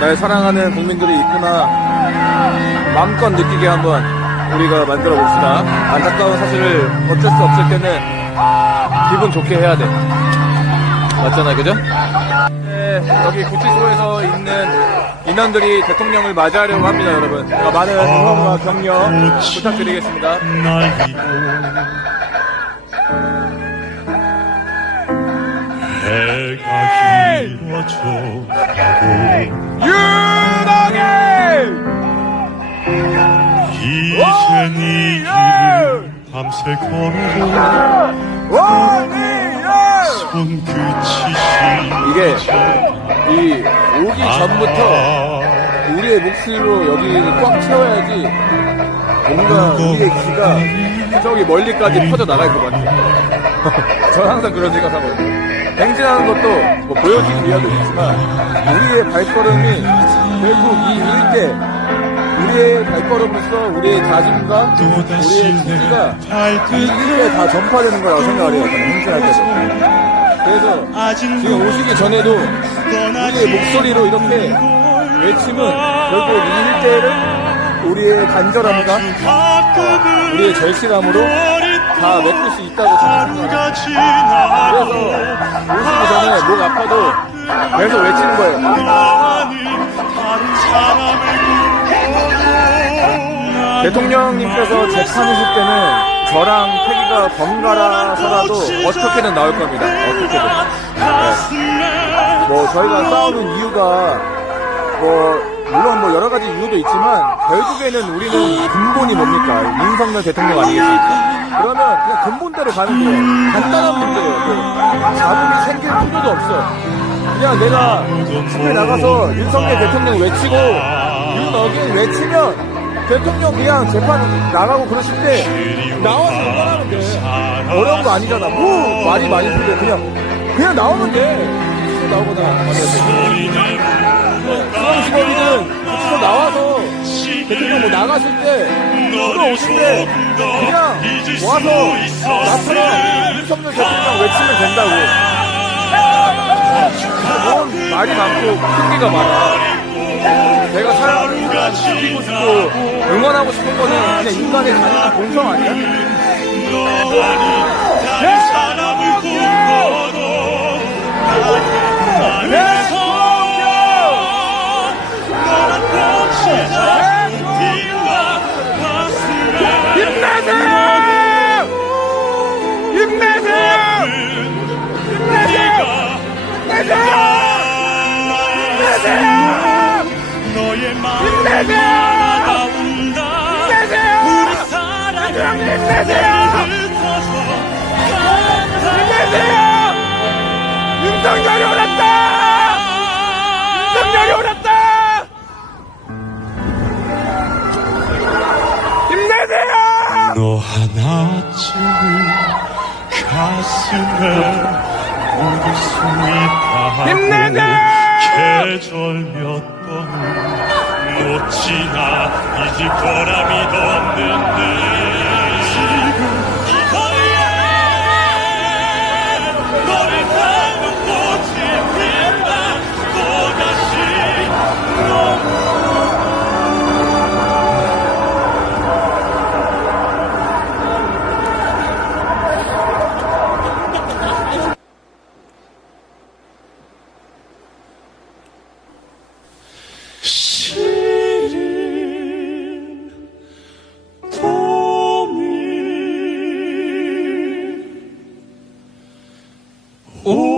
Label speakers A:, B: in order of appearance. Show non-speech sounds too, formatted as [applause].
A: 날 사랑하는 국민들이 있구나 마음껏 느끼게 한번 우리가 만들어 봅시다. 안타까운 사실을 어쩔 수 없을 때는 기분 좋게 해야 돼. 맞잖아, 그죠? 네, 여기 구치소에서 있는 인원들이 대통령을 맞이하려고 합니다, 여러분. 그러니까 많은 응원과 격려 부탁드리겠습니다. 유동일!
B: 이젠 이 길을 밤새 걸어도
A: 이게 이 오기 전부터 우리의 목소리로 여기를 꽉 채워야지 뭔가 우리의 기가 저기 멀리까지 퍼져 나갈 것 같아요. [laughs] 저는 항상 그런 생각하거든요. 행진하는 것도 뭐 보여지기 위함도 있지만 우리의 발걸음이 결국 이 일대 우리의 발걸음으로써 우리의 다짐과 우리의 기가 이 일대에 다 전파되는 거라고 생각을 해요. 저는 행진할 때도. 그래서 지금 오시기 전에도 우리의 목소리로 이렇게 외침은 결국 이 일대를 우리의 간절함과 우리의 절실함으로 다 메꿀 수 있다고 생각해요. 그래서 오시기 전에 목 아파도 계속 외치는 거예요. 대통령님께서 재판하실 때는 저랑 태기가 번갈아서라도 어떻게든 나올 겁니다. 어떻게든. 네. 뭐 저희가 싸우는 이유가 뭐 물론 뭐 여러 가지 이유도 있지만 결국에는 우리는 근본이 뭡니까? 윤석열 대통령 아니겠습니까? 그러면 그냥 근본대로 가는 거예요. 간단한 문제예요. 그 잡음이 생길 필요도 없어. 그냥 내가 집에 나가서 윤석열 대통령 외치고 윤어긴 외치면 대통령 그냥 재판 나가고 그러실 때 나와서 응원하면 돼. 어려운 거 아니잖아. 뭐 말이 많이 필요 그냥 그냥 나오면 돼. 나오거나 아니면 구치소 나와서 대통령 뭐 나가실 때 들어오실 때 그냥 와서 나처럼 윤석열 대통령 외치면 된다고. 뭔 말이 많고 핑계가 많아. 내가 사랑하는 사람 지키고 싶고 응원하고 싶은 거는 그냥 인간의 자연한 본성 아니야?
B: 너의 마음이 나온다 우리 사랑을 흩어져
A: 윤석열이 오랐다! 윤석열이 오랐다! 힘내세요!
B: 너 하나쯤은 가슴에 묻을 수 있다고
A: 힘내세요!
B: 계절 몇 번을 놓지나 잊을 거라 믿었는데 Ooh.